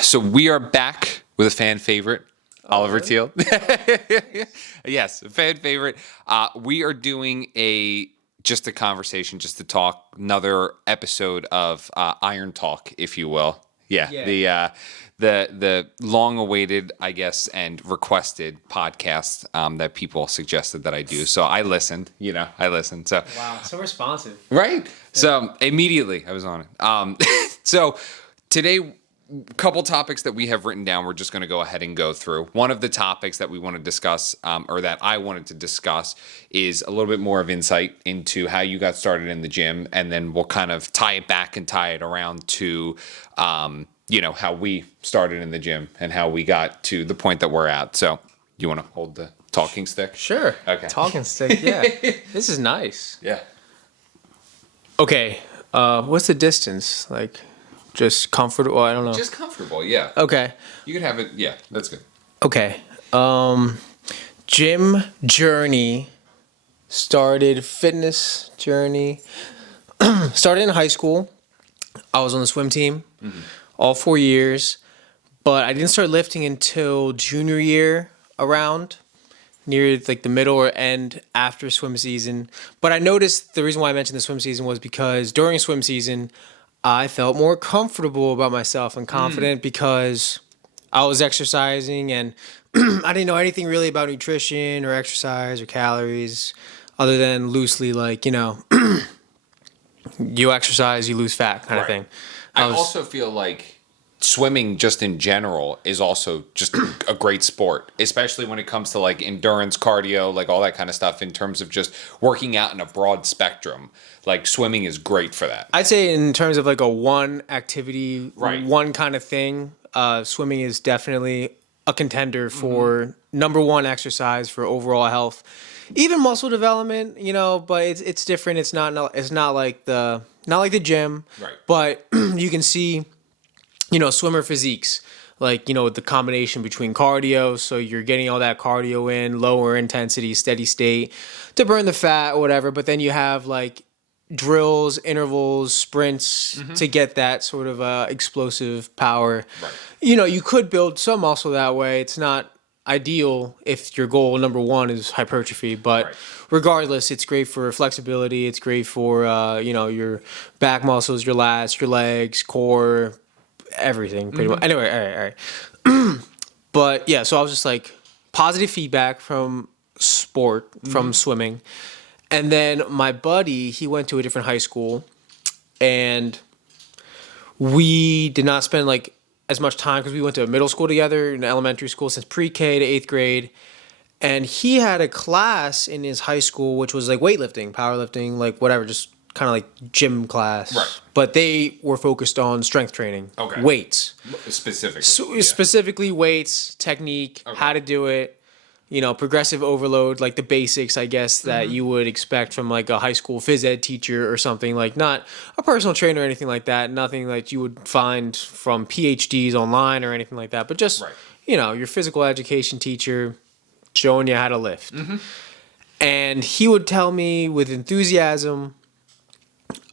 So we are back with a fan favorite, Oliver Teal. Yes, a fan favorite. We are doing just a conversation, just to talk, another episode of Iron Talk, if you will. Yeah. The long-awaited, I guess, and requested podcast that people suggested that I do. So I listened. So Wow, so responsive. right. Yeah. So immediately I was on it. So today, couple topics that we have written down, we're just going to go ahead and go through. One of the topics that we want to discuss, or that I wanted to discuss, is a little bit more of insight into how you got started in the gym, and then we'll kind of tie it back and tie it around to, how we started in the gym and how we got to the point that we're at. So, you want to hold the talking stick? Sure. Okay. Talking stick, yeah. This is nice. Yeah. Okay, what's the distance? Like, just comfortable? I don't know. Just comfortable, yeah. Okay. You can have it, yeah, that's good. Okay. Gym journey fitness journey. Started in high school. I was on the swim team all 4 years, but I didn't start lifting until junior year around, near like the middle or end after swim season. But I noticed the reason why I mentioned the swim season was because during swim season, I felt more comfortable about myself and confident because I was exercising and I didn't know anything really about nutrition or exercise or calories other than loosely like, you exercise, you lose fat kind of thing. I also feel like swimming just in general is also just a great sport, especially when it comes to like endurance, cardio, like all that kind of stuff in terms of just working out in a broad spectrum. Like swimming is great for that. I'd say in terms of like a one activity, one kind of thing, swimming is definitely a contender for number one exercise for overall health. Even muscle development, but it's different. It's not like the gym. Right. But you can see, swimmer physiques, like, the combination between cardio. So you're getting all that cardio in, lower intensity, steady state to burn the fat or whatever. But then you have like drills, intervals, sprints to get that sort of explosive power. Right. You could build some muscle that way. It's not ideal if your goal number one is hypertrophy, but regardless, it's great for flexibility. It's great for your back muscles, your lats, your legs, core, everything pretty much. Anyway, all right. But yeah, so I was just like positive feedback from sport, from swimming. And then my buddy, he went to a different high school, and we did not spend like as much time because we went to middle school together, in elementary school, since pre-K to 8th grade. And he had a class in his high school which was like weightlifting, powerlifting, like whatever, just kind of like gym class. Right. But they were focused on strength training, weights. Specifically. Specifically weights, technique, how to do it. Progressive overload, like the basics, I guess, that you would expect from like a high school phys ed teacher or something, like not a personal trainer or anything like that. Nothing like you would find from PhDs online or anything like that. But just, your physical education teacher showing you how to lift. And he would tell me with enthusiasm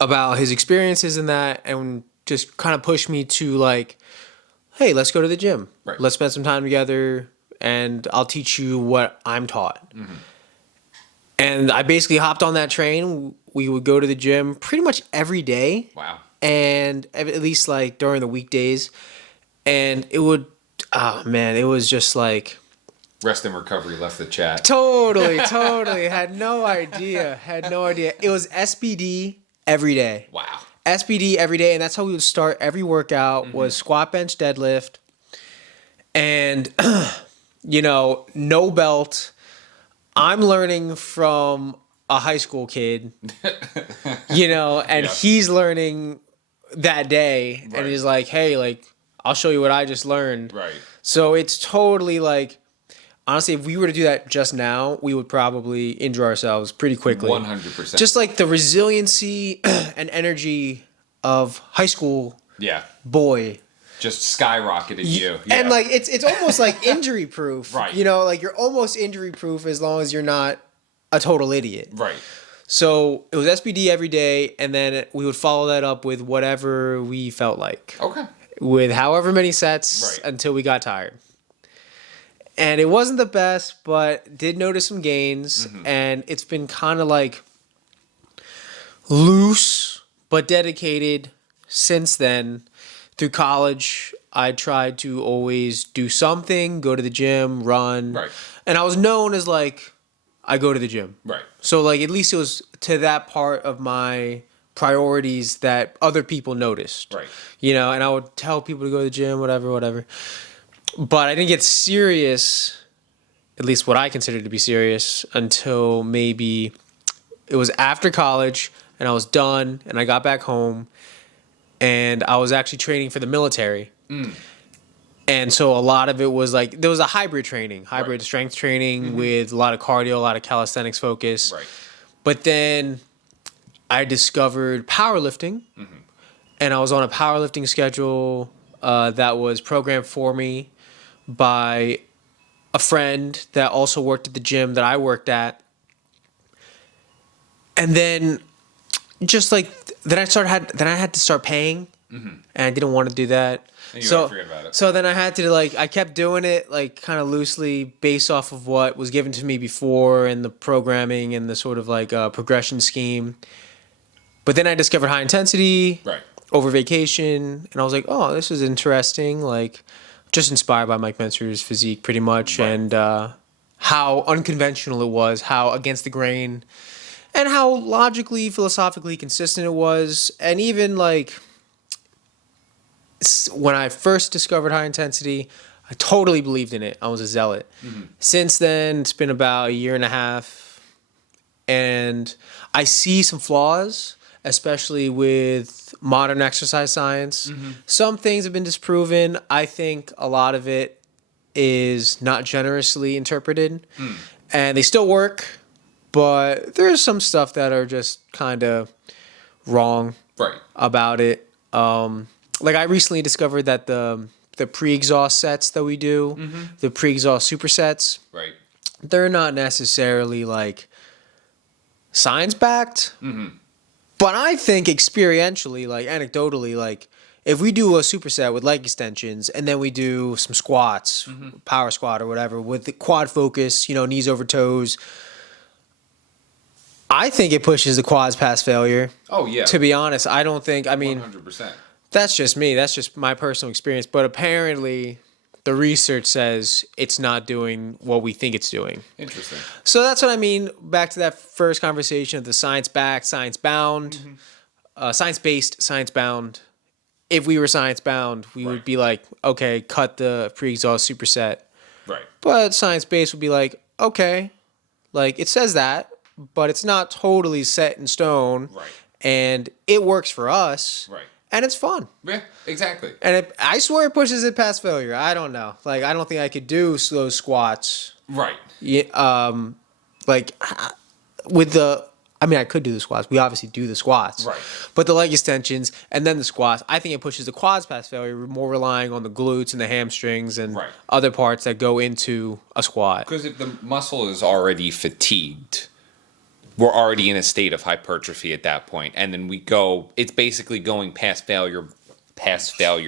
about his experiences in that and just kind of push me to like, hey, let's go to the gym. Right. Let's spend some time together. And I'll teach you what I'm taught. And I basically hopped on that train. We would go to the gym pretty much every day. Wow. And at least like during the weekdays. And it was just like... Rest and recovery left the chat. Totally. Had no idea. It was SBD every day. Wow. SBD every day. And that's how we would start every workout was squat, bench, deadlift. And... no belt. I'm learning from a high school kid, and he's learning that day. And he's like, hey, like, I'll show you what I just learned. Right. So it's totally like, honestly, if we were to do that just now, we would probably injure ourselves pretty quickly. 100%. Just like the resiliency and energy of high school boy. Just skyrocketed you. Yeah. And like it's almost like injury proof. Right. Like you're almost injury proof as long as you're not a total idiot. Right. So it was SBD every day, and then we would follow that up with whatever we felt like. Okay. with however many sets Right. until we got tired. And it wasn't the best, but did notice some gains. And it's been kind of like loose but dedicated since then. Through college, I tried to always do something, go to the gym, run. Right. And I was known as like, I go to the gym. Right. So like at least it was to that part of my priorities that other people noticed. Right. You know, and I would tell people to go to the gym, whatever. But I didn't get serious, at least what I considered to be serious, until maybe it was after college and I was done and I got back home and I was actually training for the military. And so a lot of it was like, there was a hybrid training, hybrid strength training with a lot of cardio, a lot of calisthenics focus. Right. But then I discovered powerlifting, and I was on a powerlifting schedule that was programmed for me by a friend that also worked at the gym that I worked at. And then just like then I had to start paying, and I didn't want to do that. And you gotta forget about it. So then I had to I kept doing it like kind of loosely based off of what was given to me before and the programming and the sort of like progression scheme. But then I discovered high intensity Right. over vacation, and I was like, oh, this is interesting. Like, just inspired by Mike Mentzer's physique pretty much, Right. and how unconventional it was, how against the grain, and how logically, philosophically consistent it was. And even like when I first discovered high intensity, I totally believed in it. I was a zealot. Since then, it's been about a year and a half, and I see some flaws, especially with modern exercise science. Some things have been disproven. I think a lot of it is not generously interpreted, and they still work, but there's some stuff that are just kind of wrong Right. about it. Like I recently discovered that the pre-exhaust sets that we do, the pre-exhaust supersets, Right. they're not necessarily like science backed, but I think experientially, like anecdotally, like if we do a superset with leg extensions and then we do some squats, power squat or whatever with the quad focus, knees over toes, I think it pushes the quads past failure. Oh yeah. To be honest, I don't think. I mean, 100%. that's just me. That's just my personal experience. But apparently, the research says it's not doing what we think it's doing. Interesting. So that's what I mean. Back to that first conversation of the science-backed, science-bound, science-based, science-bound. If we were science-bound, we would be like, okay, cut the pre-exhaust superset. Right. But science-based would be like, okay, like it says that, but it's not totally set in stone. Right. And it works for us. Right. And it's fun. Yeah, exactly. And I swear it pushes it past failure. I don't know. Like, I don't think I could do those squats. Right. Yeah, with the... I mean, I could do the squats. We obviously do the squats. Right. But the leg extensions and then the squats, I think it pushes the quads past failure. We're more relying on the glutes and the hamstrings and Right. other parts that go into a squat. Because if the muscle is already fatigued, we're already in a state of hypertrophy at that point, and then it's basically going past failure,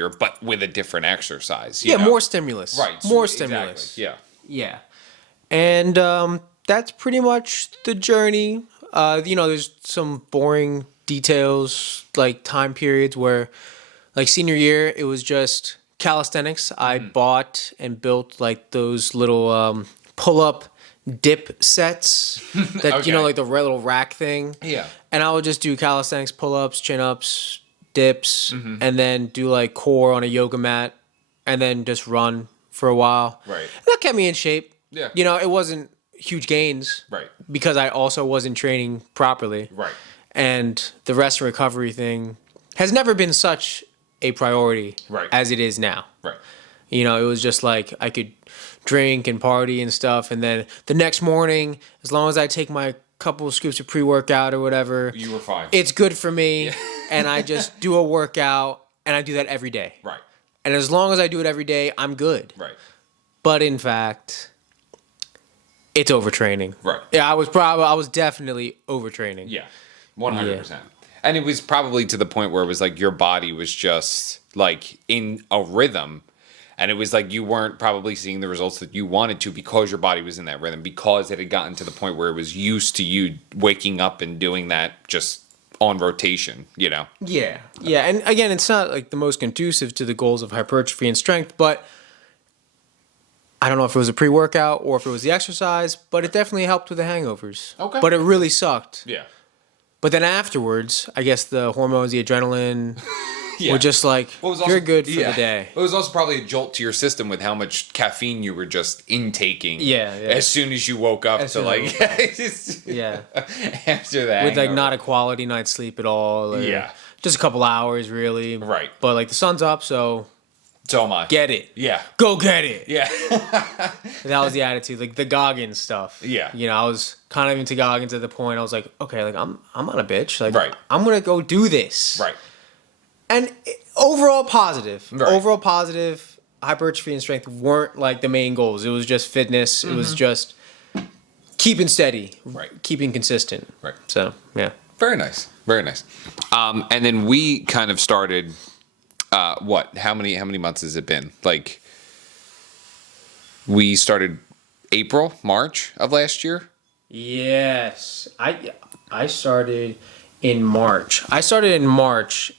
but with a different exercise. you Yeah, know? more stimulus. Right. More Exactly. stimulus. Yeah. Yeah. And that's pretty much the journey. There's some boring details, like time periods where, like senior year, it was just calisthenics. I bought and built like those little pull-up dip sets that, Okay. like the little rack thing. Yeah. And I would just do calisthenics, pull-ups, chin-ups, dips, and then do like core on a yoga mat and then just run for a while. Right. And that kept me in shape. Yeah. It wasn't huge gains. Right. Because I also wasn't training properly. Right. And the rest and recovery thing has never been such a priority Right. as it is now. Right. It was just like I could drink and party and stuff. And then the next morning, as long as I take my couple of scoops of pre-workout or whatever, You were fine. it's good for me. And I just do a workout and I do that every day. Right. And as long as I do it every day, I'm good. Right. But in fact, it's overtraining. Right. Yeah, I was definitely overtraining. Yeah. 100%. And it was probably to the point where it was like your body was just like in a rhythm. And it was like you weren't probably seeing the results that you wanted to because your body was in that rhythm, because it had gotten to the point where it was used to you waking up and doing that just on rotation, you know? Yeah. Yeah. And again, it's not like the most conducive to the goals of hypertrophy and strength, but I don't know if it was a pre-workout or if it was the exercise, but it definitely helped with the hangovers. Okay. But it really sucked. Yeah. But then afterwards, I guess the hormones, the adrenaline, Yeah. were just like, you're good for the day. It was also probably a jolt to your system with how much caffeine you were just intaking. Yeah. As soon as you woke up As to soon like, Yeah. after that. With like hangover. not a quality night's sleep at all. Or Yeah. Just a couple hours, really. Right. But like the sun's up, so So am I. get it. Yeah. Go get it. Yeah. That was the attitude, like the Goggins stuff. Yeah. You know, I was kind of into Goggins at the point. I was like, okay, like I'm not a bitch. Like, Right. I'm gonna go do this. Right. And overall positive. Right. Overall positive. Hypertrophy and strength weren't like the main goals. It was just fitness. It was just keeping steady. Right. Keeping consistent. Right. So yeah. Very nice. Very nice. And then we kind of started. What? How many months has it been? Like, we started April, March of last year. Yes, I started in March.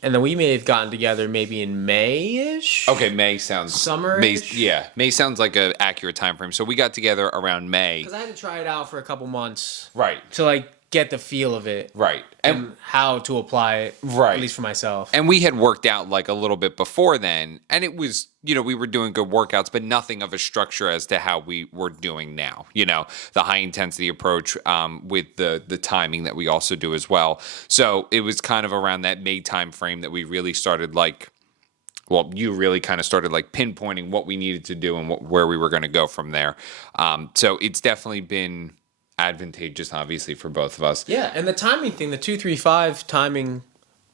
And then we may have gotten together maybe in May-ish. Okay, May sounds Summer-ish? May sounds like an accurate time frame. So we got together around May. Because I had to try it out for a couple months Right. to like get the feel of it Right. and how to apply it. Right. At least for myself. And we had worked out like a little bit before then, and it was, we were doing good workouts, but nothing of a structure as to how we were doing now. The high intensity approach with the timing that we also do as well. So it was kind of around that May time frame that we really started you really kind of started like pinpointing what we needed to do and where we were going to go from there. So it's definitely been advantageous, obviously, for both of us. Yeah, and the timing thing, the 2-3-5 timing,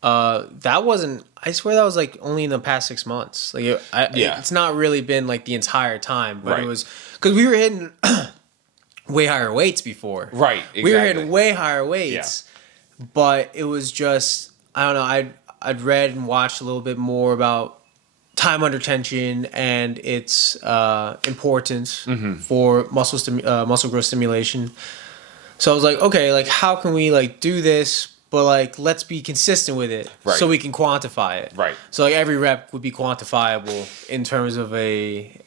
that wasn't. I swear that was like only in the past 6 months. Like, it's not really been like the entire time, but Right. it was because we were hitting way higher weights before. Right, exactly. We were hitting way higher weights, but it was just I don't know. I'd read and watched a little bit more about time under tension and its importance for muscle growth stimulation. So I was like, okay, like how can we like do this, but like let's be consistent with it, Right. so we can quantify it. Right. So like every rep would be quantifiable in terms of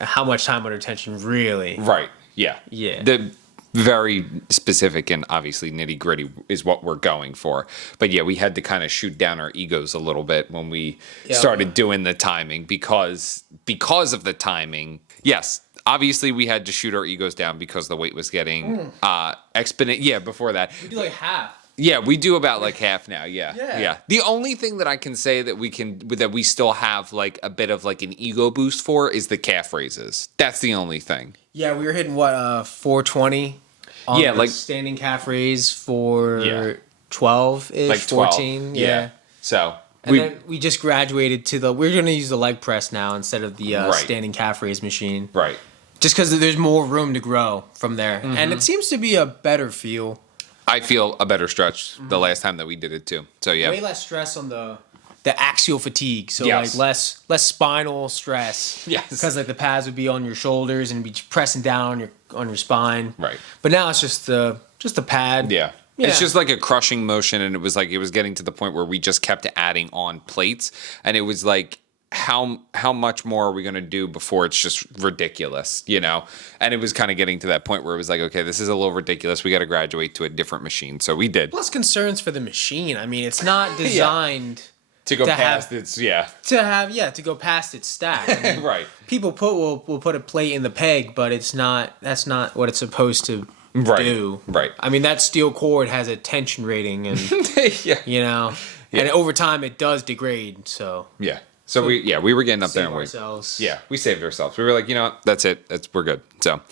how much time under tension really. Right. Yeah. Yeah. The very specific and obviously nitty gritty is what we're going for. But yeah, we had to kind of shoot down our egos a little bit when we started doing the timing because of the timing. Yes. Obviously, we had to shoot our egos down because the weight was getting exponent. Yeah, before that. We do like half. Yeah, we do about like half now. Yeah. Yeah. The only thing that I can say that we still have like a bit of like an ego boost for is the calf raises. That's the only thing. Yeah, we were hitting 420 on Yeah, the like standing calf raise for Yeah. 12-ish, Like 12. 14. Yeah. So And then we just graduated to we're going to use the leg press now instead of the Right. standing calf raise machine. right. Just because there's more room to grow from there. And it seems to be a better feel. I feel a better stretch the last time that we did it too. So yeah. Way less stress on the axial fatigue. So Yes. like less spinal stress. Yes. Because like the pads would be on your shoulders and be pressing down on your spine. Right. But now it's just the pad. Yeah. Yeah. It's just like a crushing motion, and it was getting to the point where we just kept adding on plates, and it was like how much more are we going to do before it's just ridiculous, And it was kind of getting to that point where it was like, okay, this is a little ridiculous. We got to graduate to a different machine. So we did. Plus concerns for the machine. I mean, it's not designed To go to past have- its, to go past its stack. I mean, right. people will put a plate in the peg, but that's not what it's supposed to Right. do. Right. I mean, that steel cord has a tension rating, and Yeah. and over time it does degrade. So Yeah. So we were getting up there save and ourselves. we saved ourselves. We were like, that's it. We're good. So,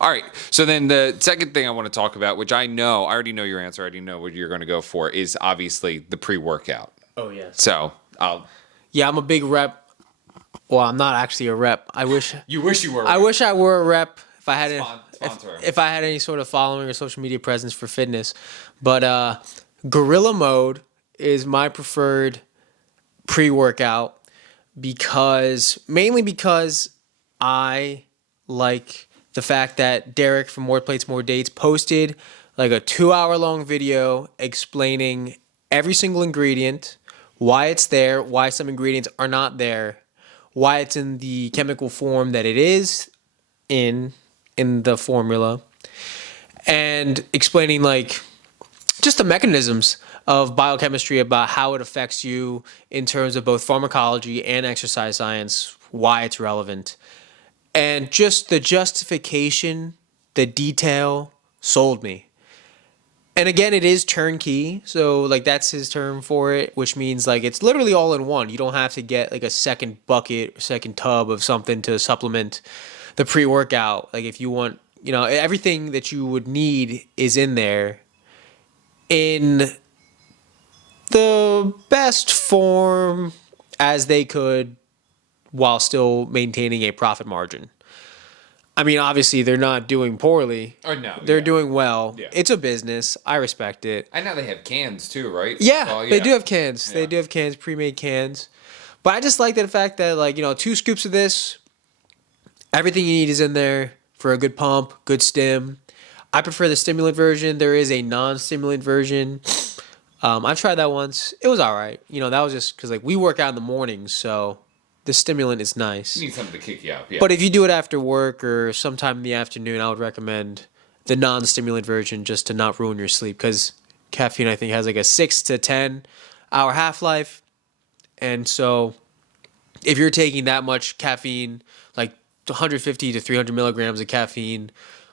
all right. So then the second thing I want to talk about, which I already know your answer. I already know what you're going to go for, is obviously the pre-workout. Oh yes. So I'm a big rep. Well, I'm not actually a rep. you wish you were. I wish I were a rep if I had Sponsor. if I had any sort of following or social media presence for fitness. But Gorilla Mode is my preferred pre-workout. mainly because I like the fact that Derek from More Plates, More Dates posted like a 2 hour long video explaining every single ingredient, why it's there, why some ingredients are not there, why it's in the chemical form that it is in the formula, and explaining like just the mechanisms of biochemistry about how it affects you in terms of both pharmacology and exercise science, why it's relevant. And just the justification, the detail sold me. And again, it is turnkey. So, like, that's his term for it, which means, like, it's literally all in one. You don't have to get, like, a second bucket or second tub of something to supplement the pre workout. Like, if you want, everything that you would need is in there in the best form as they could while still maintaining a profit margin. I mean, obviously, they're not doing poorly. Or no. They're doing well. Yeah. It's a business. I respect it. I know they have cans too, right? Yeah, Well, they do have cans. Yeah. They do have cans, pre-made cans. But I just like the fact that, like, 2 scoops of this, everything you need is in there for a good pump, good stim. I prefer the stimulant version. There is a non-stimulant version. I've tried that once. It was all right. That was just because, like, we work out in the mornings, so the stimulant is nice. You need something to kick you up. Yeah. But if you do it after work or sometime in the afternoon, I would recommend the non-stimulant version just to not ruin your sleep, because caffeine, I think, has like a 6 to 10 hour half-life. And so if you're taking that much caffeine, like 150 to 300 milligrams of caffeine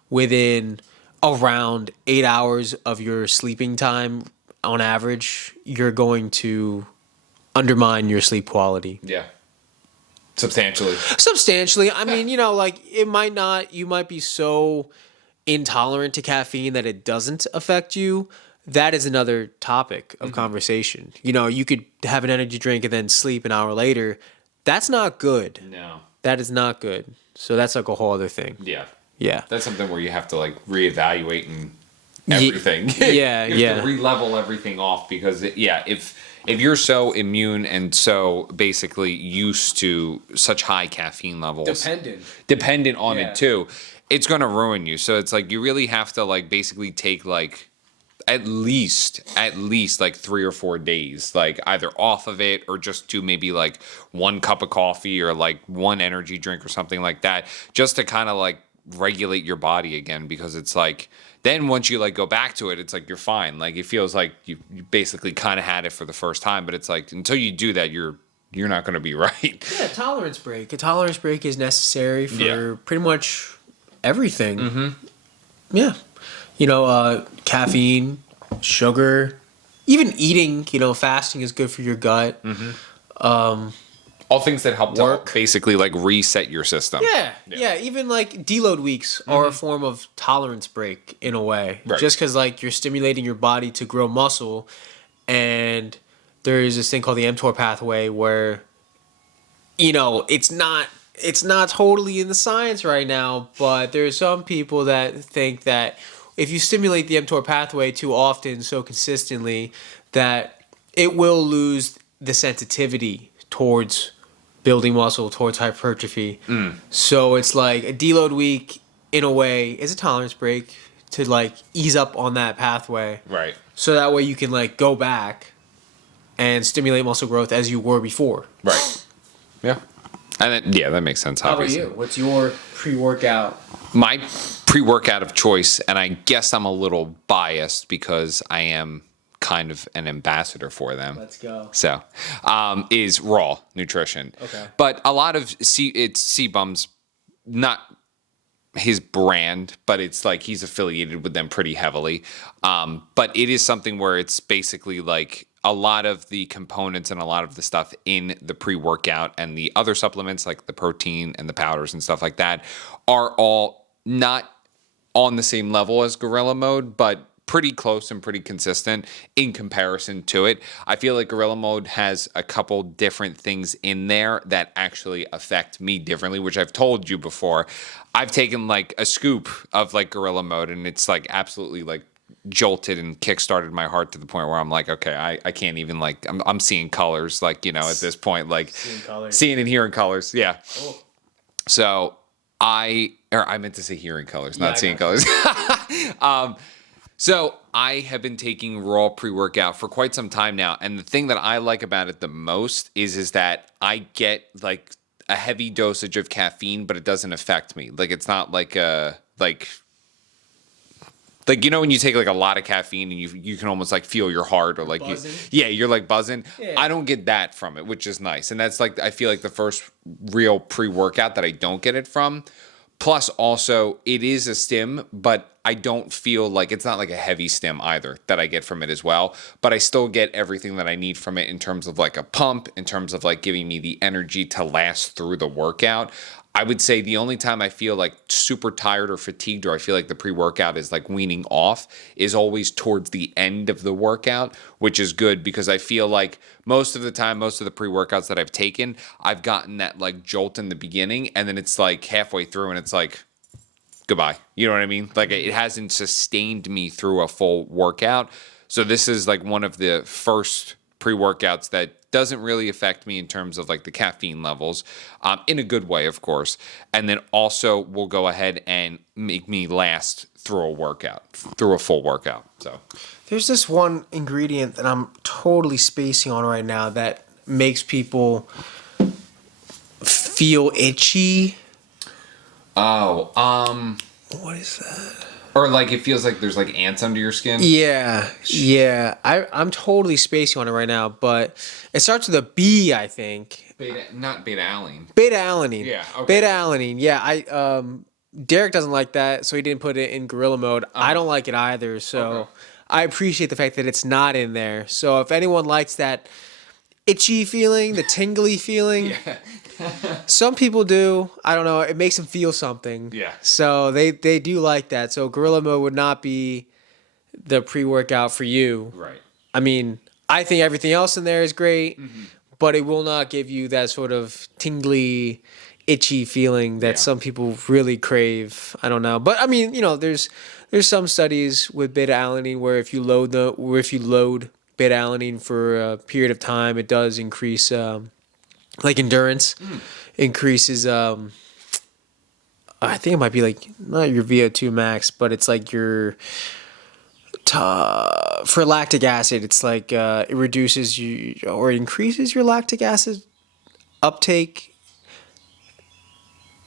within around 8 hours of your sleeping time on average, you're going to undermine your sleep quality. Yeah. Substantially. I mean, like, you might be so intolerant to caffeine that it doesn't affect you. That is another topic of conversation. You could have an energy drink and then sleep an hour later. That's not good. No. That is not good. So that's like a whole other thing. Yeah. Yeah. That's something where you have to like reevaluate and everything. Yeah, you have to re-level everything off because if you're so immune and so basically used to such high caffeine levels, dependent on it too, it's going to ruin you. So it's like you really have to like basically take like at least like 3 or 4 days, like either off of it or just do maybe like 1 cup of coffee or like 1 energy drink or something like that, just to kind of like regulate your body again, because it's like then once you like go back to it, it's like you're fine. Like it feels like you basically kind of had it for the first time, but it's like until you do that, you're not going to be right. Yeah, tolerance break. A tolerance break is necessary for pretty much everything. Mm-hmm. Yeah. Caffeine, sugar, even eating, fasting is good for your gut. Mm-hmm. All things that help to basically like reset your system. Yeah. Even like deload weeks are a form of tolerance break in a way. Right. Just because like you're stimulating your body to grow muscle, and there is this thing called the mTOR pathway where, it's not totally in the science right now, but there's some people that think that if you stimulate the mTOR pathway too often, so consistently, that it will lose the sensitivity towards building muscle, towards hypertrophy. So it's like a deload week, in a way, is a tolerance break to like ease up on that pathway. Right. So that way you can like go back and stimulate muscle growth as you were before. Right. Yeah. And that makes sense. How obviously. about you? What's your pre-workout? My pre-workout of choice, and I guess I'm a little biased because I am kind of an ambassador for them. Let's go. So, is Raw Nutrition. Okay. But a lot of C-Bum's not his brand, but it's like he's affiliated with them pretty heavily. But it is something where it's basically like a lot of the components and a lot of the stuff in the pre-workout and the other supplements like the protein and the powders and stuff like that are all not on the same level as Gorilla Mode, but pretty close and pretty consistent in comparison to it. I feel like Gorilla Mode has a couple different things in there that actually affect me differently, which I've told you before. I've taken like a scoop of like Gorilla Mode and it's like absolutely like jolted and kickstarted my heart to the point where I'm like, okay, I can't even like, I'm seeing colors, like, you know, at this point, like seeing and hearing colors. Yeah. Oh. So I meant to say hearing colors, not seeing colors. So I have been taking raw pre-workout for quite some time now. And the thing that I like about it the most is that I get like a heavy dosage of caffeine, but it doesn't affect me. Like, it's not like you know when you take like a lot of caffeine and you can almost like feel your heart or like you're like buzzing. Yeah. I don't get that from it, which is nice. And that's like I feel like the first real pre-workout that I don't get it from. Plus also it is a stim, but I don't feel like it's not like a heavy stim either that I get from it as well. But I still get everything that I need from it in terms of like a pump, in terms of like giving me the energy to last through the workout. I would say the only time I feel like super tired or fatigued, or I feel like the pre-workout is like weaning off, is always towards the end of the workout, which is good because I feel like most of the time, most of the pre-workouts that I've taken, I've gotten that like jolt in the beginning, and then it's like halfway through and it's like, goodbye. You know what I mean? Like it hasn't sustained me through a full workout. So this is like one of the first pre-workouts that doesn't really affect me in terms of like the caffeine levels, in a good way, of course. And then also will go ahead and make me last through a full workout. So there's this one ingredient that I'm totally spacing on right now that makes people feel itchy. Oh, what is that? Or like it feels like there's like ants under your skin. Yeah. I'm totally spacing on it right now, but it starts with a B, I think. Not beta-alanine. Beta-alanine. Yeah. Okay. Beta-alanine. Yeah. Derek doesn't like that, so he didn't put it in gorilla mode. I don't like it either, so I appreciate the fact that it's not in there. So if anyone likes that itchy feeling, the tingly feeling. Yeah. Some people do. I don't know. It makes them feel something. Yeah. So they do like that. So gorilla mode would not be the pre-workout for you. Right. I mean, I think everything else in there is great, but it will not give you that sort of tingly, itchy feeling that some people really crave. I don't know. But I mean, you know, there's some studies with beta-alanine where if you load beta-alanine for a period of time, it does increase like endurance, increases. I think it might be like not your VO2 max, but it's like your for lactic acid. It's like it reduces you or increases your lactic acid uptake.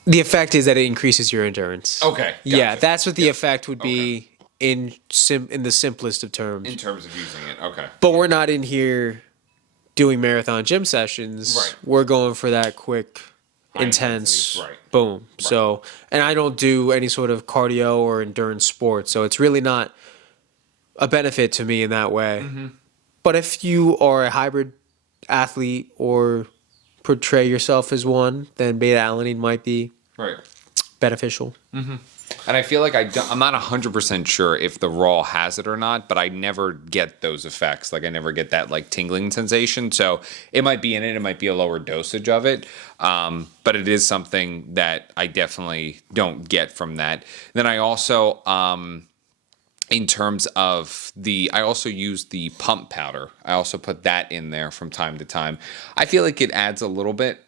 The effect is that it increases your endurance. Okay. Gotcha. Yeah, that's what the effect would be in the simplest of terms. In terms of using it, okay. But we're not in here doing marathon gym sessions. Right. We're going for that quick, intense, boom. Right. So, and I don't do any sort of cardio or endurance sports, so it's really not a benefit to me in that way. But if you are a hybrid athlete or portray yourself as one, then beta-alanine might be beneficial. And I feel like I'm not 100% sure if the raw has it or not, but I never get those effects. Like I never get that like tingling sensation. So it might be in it. It might be a lower dosage of it. But it is something that I definitely don't get from that. Then I also, in terms of I also use the pump powder. I also put that in there from time to time. I feel like it adds a little bit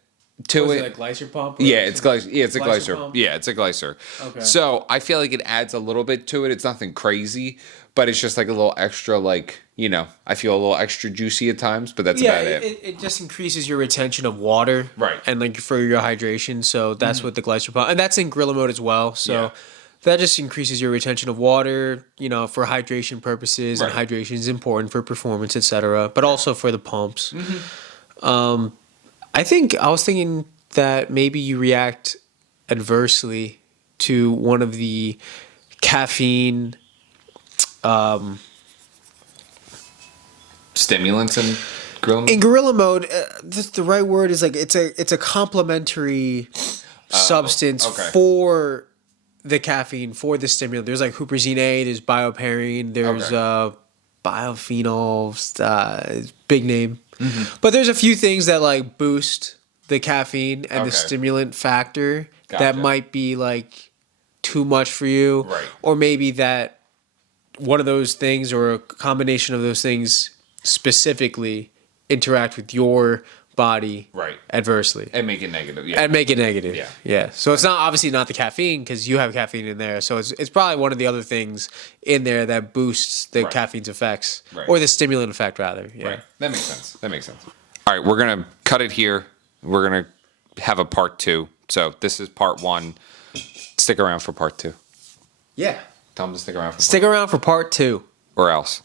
to it. Is it like glycer pump? Yeah, it's glycer. Yeah, it's a glycer. Pump? Yeah, it's a glycer. Okay. So I feel like it adds a little bit to it. It's nothing crazy, but it's just like a little extra, like, you know, I feel a little extra juicy at times, but that's about it. It just increases your retention of water. Right. And like for your hydration. So that's what the glycer pump, and that's in gorilla mode as well. So that just increases your retention of water, you know, for hydration purposes, and hydration is important for performance, etc. But also for the pumps. I was thinking that maybe you react adversely to one of the caffeine stimulants in gorilla mode? In gorilla mode, the right word is like it's a complementary substance for the caffeine, for the stimulant. There's like huperzine A, there's bioperine, there's biophenols, big name. But there's a few things that like boost the caffeine and the stimulant factor that might be like too much for you, or maybe that one of those things or a combination of those things specifically interact with your body Right. adversely And make it negative. Yeah. and make it negative. Yeah. Yeah. So it's not obviously not the caffeine because you have caffeine in there. So it's probably one of the other things in there that boosts the Right. caffeine's effects Right. or the stimulant effect rather. Yeah. Right. That makes sense. That makes sense. All right, we're gonna cut it here. We're gonna have a part 2. So this is part 1. Stick around for part 2. Yeah. Tell them to stick around for Stick around for part 2. or else.